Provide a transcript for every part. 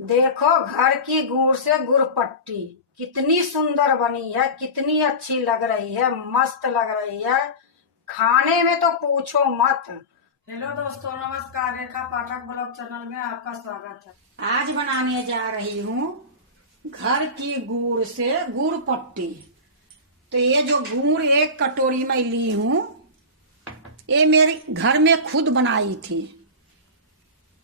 देखो घर की गुड़ से गुड़ पट्टी कितनी सुंदर बनी है, कितनी अच्छी लग रही है, मस्त लग रही है। खाने में तो पूछो मत। हेलो दोस्तों, नमस्कार। रेखा पाठक ब्लॉग चैनल में आपका स्वागत है। आज बनाने जा रही हूँ घर की गुड़ से गुड़ पट्टी। तो ये जो गुड़ एक कटोरी में ली हूँ, ये मेरे घर में खुद बनाई थी।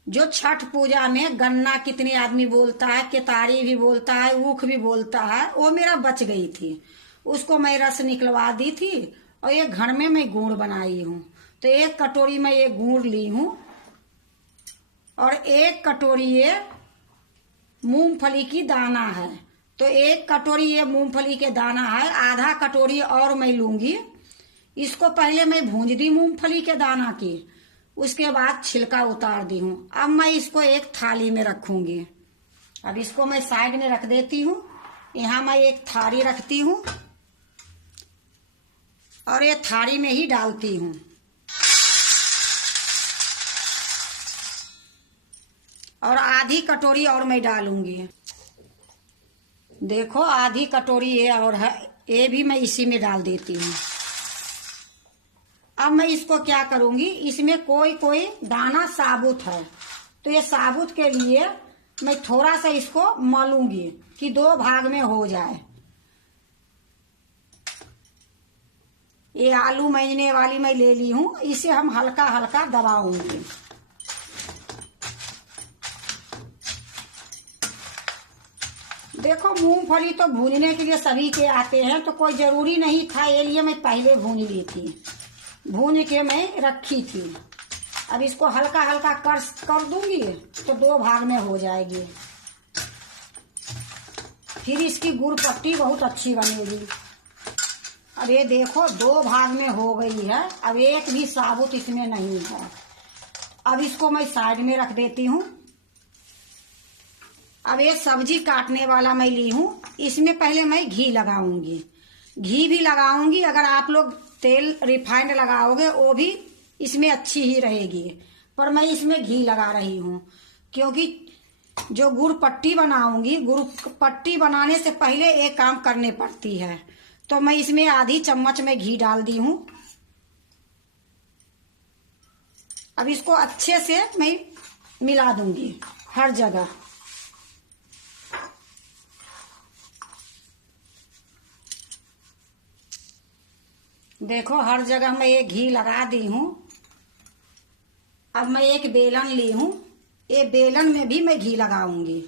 जो छठ पूजा में गन्ना कितने आदमी बोलता है, केतारी भी बोलता है, ऊख भी बोलता है, वो मेरा बच गई थी। उसको मैं रस निकलवा दी थी और ये घर में मैं गुड़ बनाई हूँ। तो एक कटोरी में ये गुड़ ली हूँ और एक कटोरी ये मूंगफली की दाना है। तो एक कटोरी ये मूंगफली के दाना है, आधा कटोरी और मैं लूंगी। इसको पहले मैं भूंज दी मूंगफली के दाना की, उसके बाद छिलका उतार दी हूँ। अब मैं इसको एक थाली में रखूंगी। अब इसको मैं साइड में रख देती हूँ। यहाँ मैं एक थाली रखती हूँ और ये थाली में ही डालती हूँ। और आधी कटोरी और मैं डालूंगी। देखो आधी कटोरी ये और है, ये भी मैं इसी में डाल देती हूँ। अब मैं इसको क्या करूंगी, इसमें कोई कोई दाना साबुत है, तो ये साबुत के लिए मैं थोड़ा सा इसको मलूंगी कि दो भाग में हो जाए। ये आलू महीने वाली मैं ले ली हूं, इसे हम हल्का हल्का दबाऊंगी। देखो मूंगफली तो भूनने के लिए सभी के आते हैं, तो कोई जरूरी नहीं था, ये लिए मैं पहले भून ली थी। भून के मैं रखी थी। अब इसको हल्का हल्का कर दूंगी तो दो भाग में हो जाएगी। फिर इसकी गुड़ पट्टी बहुत अच्छी बनेगी। अब ये देखो दो भाग में हो गई है। अब एक भी साबुत इसमें नहीं है। अब इसको मैं साइड में रख देती हूँ। अब ये सब्जी काटने वाला मैं ली हूँ, इसमें पहले मैं घी लगाऊंगी। घी भी लगाऊंगी, अगर आप लोग तेल रिफाइंड लगाओगे वो भी इसमें अच्छी ही रहेगी, पर मैं इसमें घी लगा रही हूँ क्योंकि जो गुड़ पट्टी बनाऊंगी, गुड़ पट्टी बनाने से पहले एक काम करने पड़ती है। तो मैं इसमें आधी चम्मच में घी डाल दी हूँ। अब इसको अच्छे से मैं मिला दूंगी हर जगह। देखो हर जगह मैं ये घी लगा दी हूँ। अब मैं एक बेलन ली हूँ, ये बेलन में भी मैं घी लगाऊंगी।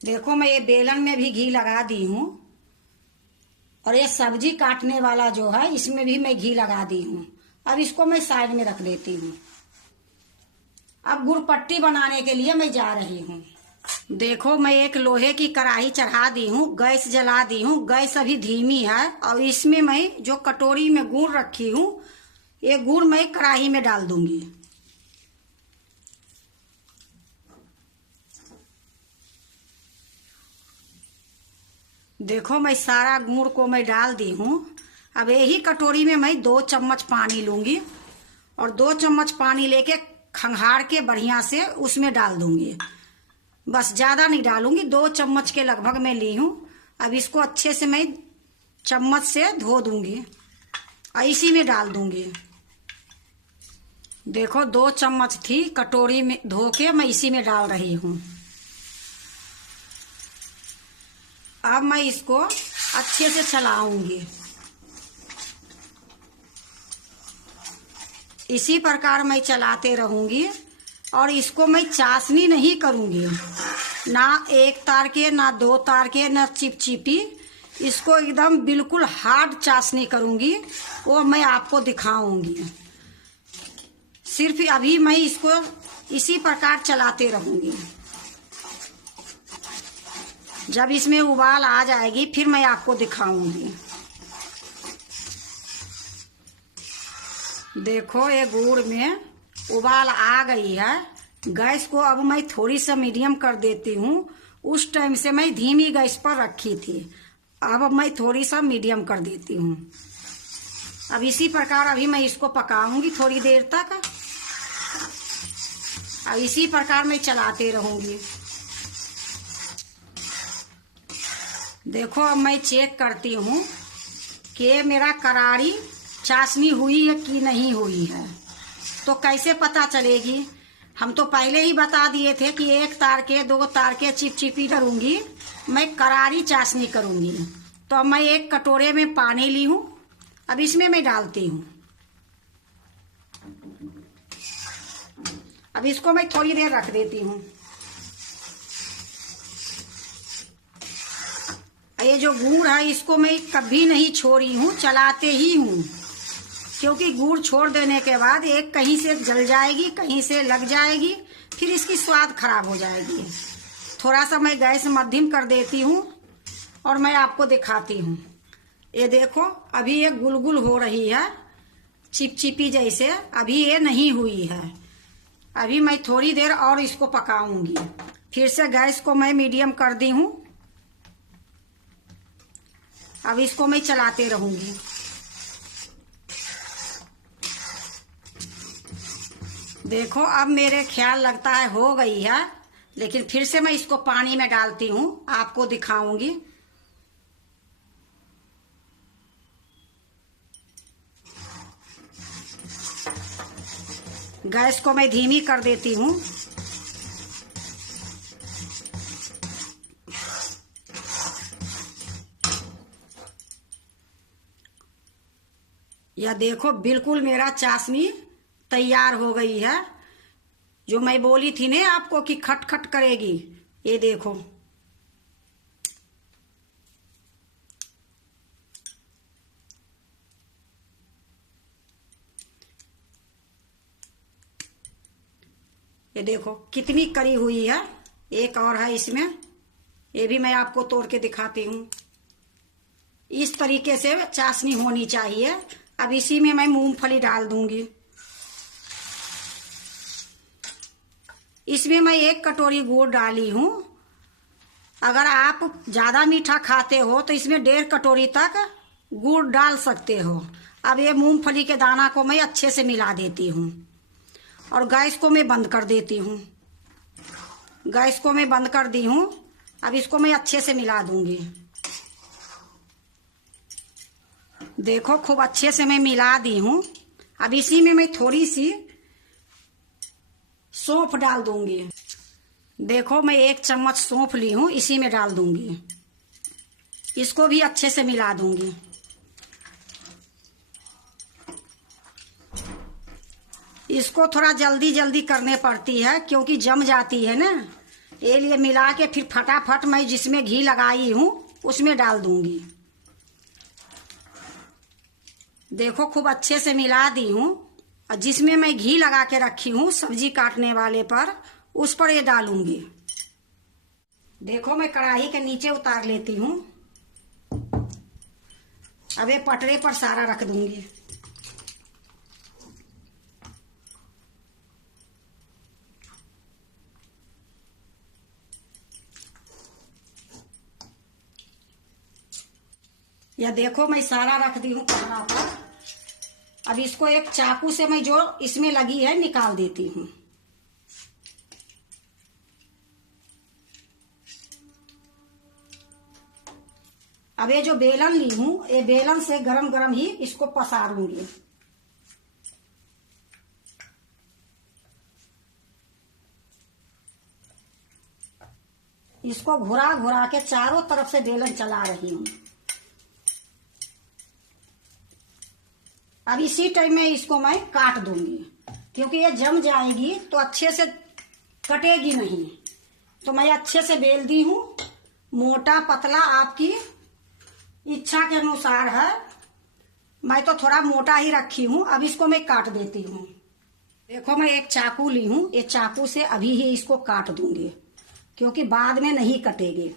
देखो मैं ये बेलन में भी घी लगा दी हूँ और ये सब्जी काटने वाला जो है इसमें भी मैं घी लगा दी हूँ। अब इसको मैं साइड में रख देती हूँ। अब गुड़ पट्टी बनाने के लिए मैं जा रही हूँ। देखो मैं एक लोहे की कढ़ाई चढ़ा दी हूँ, गैस जला दी हूँ। गैस अभी धीमी है और इसमें मैं जो कटोरी में गुड़ रखी हूँ, ये गुड़ मैं कढ़ाई में डाल दूंगी। देखो मैं सारा गुड़ को मैं डाल दी हूँ। अब यही कटोरी में मैं 2 चम्मच पानी लूंगी और 2 चम्मच पानी लेके खंगार के बढ़िया से उसमें डाल दूंगी। बस ज्यादा नहीं डालूंगी, 2 चम्मच के लगभग मैं ली हूँ। अब इसको अच्छे से मैं चम्मच से धो दूंगी और इसी में डाल दूंगी। देखो 2 चम्मच थी, कटोरी में धो के मैं इसी में डाल रही हूँ। अब मैं इसको अच्छे से चलाऊंगी। इसी प्रकार मैं चलाते रहूंगी और इसको मैं चाशनी नहीं करूंगी, ना एक तार के, ना 2 तार के, ना चिपचिपी। इसको एकदम बिल्कुल हार्ड चाशनी करूंगी, वो मैं आपको दिखाऊंगी। सिर्फ अभी मैं इसको इसी प्रकार चलाते रहूंगी। जब इसमें उबाल आ जाएगी फिर मैं आपको दिखाऊंगी। देखो ये गुड़ में उबाल आ गई है। गैस को अब मैं थोड़ी सा मीडियम कर देती हूँ। उस टाइम से मैं धीमी गैस पर रखी थी। अब मैं थोड़ी सा मीडियम कर देती हूँ। अब इसी प्रकार अभी मैं इसको पकाऊंगी थोड़ी देर तक। अब इसी प्रकार मैं चलाते रहूंगी। देखो अब मैं चेक करती हूँ कि मेरा करारी चाशनी हुई है कि नहीं हुई है। तो कैसे पता चलेगी? हम तो पहले ही बता दिए थे कि 1 तार के 2 तार के चिपचिपी करूंगी, मैं करारी चाशनी करूंगी। तो अब मैं एक कटोरे में पानी ली हूँ, अब इसमें मैं डालती हूँ। अब इसको मैं थोड़ी देर रख देती हूँ। ये जो गुड़ है इसको मैं कभी नहीं छोड़ी हूँ, चलाते ही हूँ। क्योंकि गुड़ छोड़ देने के बाद एक कहीं से जल जाएगी, कहीं से लग जाएगी, फिर इसकी स्वाद खराब हो जाएगी। थोड़ा सा मैं गैस मध्यम कर देती हूँ और मैं आपको दिखाती हूँ। ये देखो अभी ये गुलगुल हो रही है, चिपचिपी जैसे। अभी ये नहीं हुई है। अभी मैं थोड़ी देर और इसको पकाऊंगी। फिर से गैस को मैं मीडियम कर दी हूँ। अब इसको मैं चलाते रहूंगी। देखो अब मेरे ख्याल लगता है हो गई है, लेकिन फिर से मैं इसको पानी में डालती हूँ, आपको दिखाऊंगी। गैस को मैं धीमी कर देती हूँ। यह देखो बिल्कुल मेरा चाशनी तैयार हो गई है। जो मैं बोली थी ना आपको कि खट खट करेगी, ये देखो। ये देखो कितनी करी हुई है। एक और है इसमें, ये भी मैं आपको तोड़ के दिखाती हूँ। इस तरीके से चाशनी होनी चाहिए। अब इसी में मैं मूंगफली डाल दूंगी। इसमें मैं 1 कटोरी गुड़ डाली हूँ। अगर आप ज़्यादा मीठा खाते हो तो इसमें 1.5 कटोरी तक गुड़ डाल सकते हो। अब ये मूंगफली के दाना को मैं अच्छे से मिला देती हूँ और गैस को मैं बंद कर देती हूँ। गैस को मैं बंद कर दी हूँ। अब इसको मैं अच्छे से मिला दूंगी। देखो खूब अच्छे से मैं मिला दी हूँ। अब इसी में मैं थोड़ी सी सौंफ डाल दूंगी। देखो मैं 1 चम्मच सौंफ ली हूँ, इसी में डाल दूंगी। इसको भी अच्छे से मिला दूंगी। इसको थोड़ा जल्दी जल्दी करने पड़ती है क्योंकि जम जाती है ना, ये लिए मिला के फिर फटाफट मैं जिसमें घी लगाई हूँ उसमें डाल दूंगी। देखो खूब अच्छे से मिला दी हूँ और जिसमें मैं घी लगा के रखी हूँ सब्जी काटने वाले पर, उस पर ये डालूंगी। देखो मैं कढ़ाई के नीचे उतार लेती हूँ। अब ये पटरे पर सारा रख दूंगी। या देखो मैं सारा रख दी हूँ पटरा पर। अब इसको एक चाकू से मैं जो इसमें लगी है निकाल देती हूँ। अब ये जो बेलन ली हूँ, ये बेलन से गरम गरम ही इसको पसारूंगी। इसको घुरा घुरा के चारों तरफ से बेलन चला रही हूँ। अब इसी टाइम में इसको मैं काट दूंगी क्योंकि ये जम जाएगी तो अच्छे से कटेगी नहीं। तो मैं अच्छे से बेल दी हूँ। मोटा पतला आपकी इच्छा के अनुसार है। मैं तो थोड़ा मोटा ही रखी हूँ। अब इसको मैं काट देती हूँ। देखो मैं एक चाकू ली हूँ, ये चाकू से अभी ही इसको काट दूंगी क्योंकि बाद में नहीं कटेगी।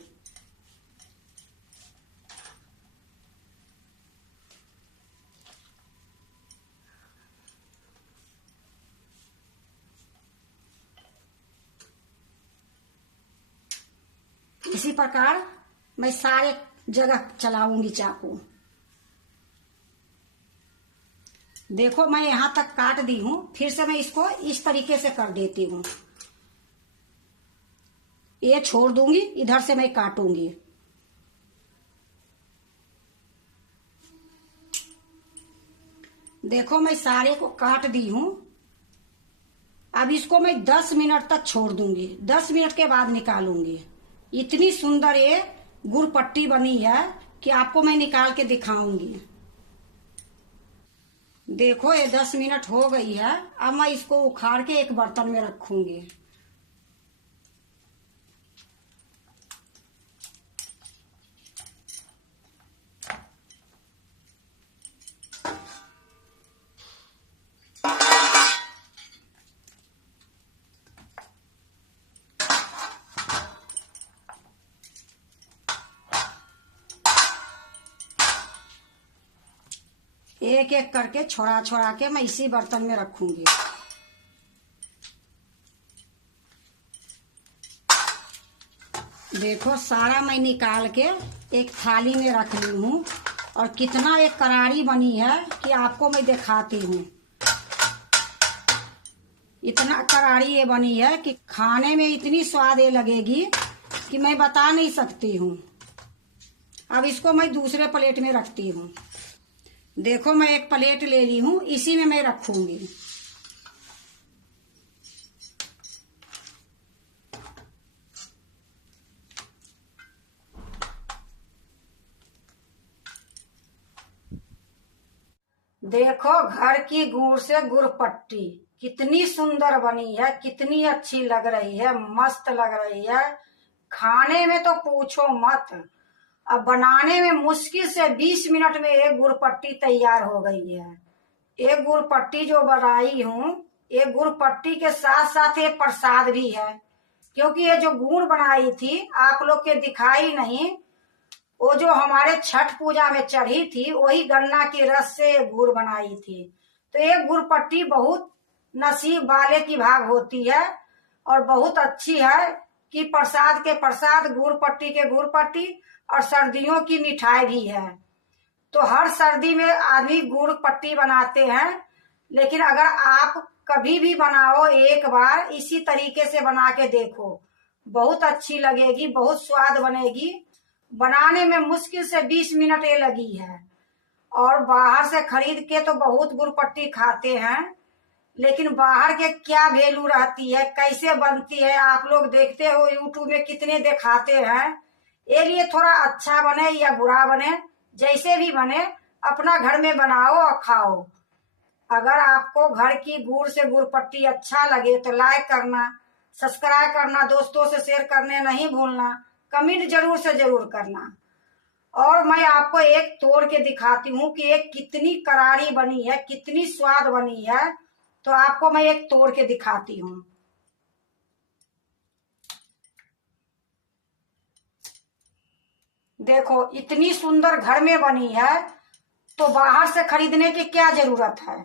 इसी प्रकार मैं सारे जगह चलाऊंगी चाकू। देखो मैं यहां तक काट दी हूं, फिर से मैं इसको इस तरीके से कर देती हूँ। ये छोड़ दूंगी, इधर से मैं काटूंगी। देखो मैं सारे को काट दी हूं। अब इसको मैं 10 मिनट तक छोड़ दूंगी, 10 मिनट के बाद निकालूंगी। इतनी सुंदर ये गुड़ पट्टी बनी है कि आपको मैं निकाल के दिखाऊंगी। देखो ये 10 मिनट हो गई है। अब मैं इसको उखाड़ के एक बर्तन में रखूंगी। एक एक करके छोड़ा छोड़ा के मैं इसी बर्तन में रखूंगी। देखो सारा मैं निकाल के एक थाली में रख ली हूँ। और कितना एक करारी बनी है कि आपको मैं दिखाती हूँ। इतना करारी ये बनी है कि खाने में इतनी स्वाद ये लगेगी कि मैं बता नहीं सकती हूँ। अब इसको मैं दूसरे प्लेट में रखती हूँ। देखो मैं एक प्लेट ले ली हूँ, इसी में मैं रखूंगी। देखो घर की गुड़ से गुड़ पट्टी कितनी सुंदर बनी है, कितनी अच्छी लग रही है, मस्त लग रही है। खाने में तो पूछो मत। अब बनाने में मुश्किल से 20 मिनट में एक गुड़ पट्टी तैयार हो गई है। एक गुड़ पट्टी जो बनाई हूँ, एक गुड़ पट्टी के साथ साथ एक प्रसाद भी है। क्योंकि ये जो गुड़ बनाई थी आप लोग के दिखाई नहीं, वो जो हमारे छठ पूजा में चढ़ी थी वही गन्ना के रस से गुड़ बनाई थी। तो एक गुड़ पट्टी बहुत नसीब वाले की भाग होती है और बहुत अच्छी है कि प्रसाद के प्रसाद, गुड़ पट्टी के गुड़ पट्टी, और सर्दियों की मिठाई भी है। तो हर सर्दी में आदमी गुड़ पट्टी बनाते हैं। लेकिन अगर आप कभी भी बनाओ, एक बार इसी तरीके से बना के देखो, बहुत अच्छी लगेगी, बहुत स्वाद बनेगी। बनाने में मुश्किल से 20 मिनट ये लगी है। और बाहर से खरीद के तो बहुत गुड़ पट्टी खाते हैं, लेकिन बाहर के क्या वैल्यू रहती है, कैसे बनती है, आप लोग देखते हो यूट्यूब में कितने दिखाते हैं। ये लिए थोड़ा अच्छा बने या बुरा बने, जैसे भी बने, अपना घर में बनाओ और खाओ। अगर आपको घर की गुड़ से गुड़ पट्टी अच्छा लगे तो लाइक करना, सब्सक्राइब करना, दोस्तों से शेयर करने नहीं भूलना, कमेंट जरूर से जरूर करना। और मैं आपको एक तोड़ के दिखाती हूँ कि एक कितनी करारी बनी है, कितनी स्वाद बनी है। तो आपको मैं एक तोड़ के दिखाती हूँ। देखो इतनी सुंदर घर में बनी है, तो बाहर से खरीदने की क्या जरूरत है।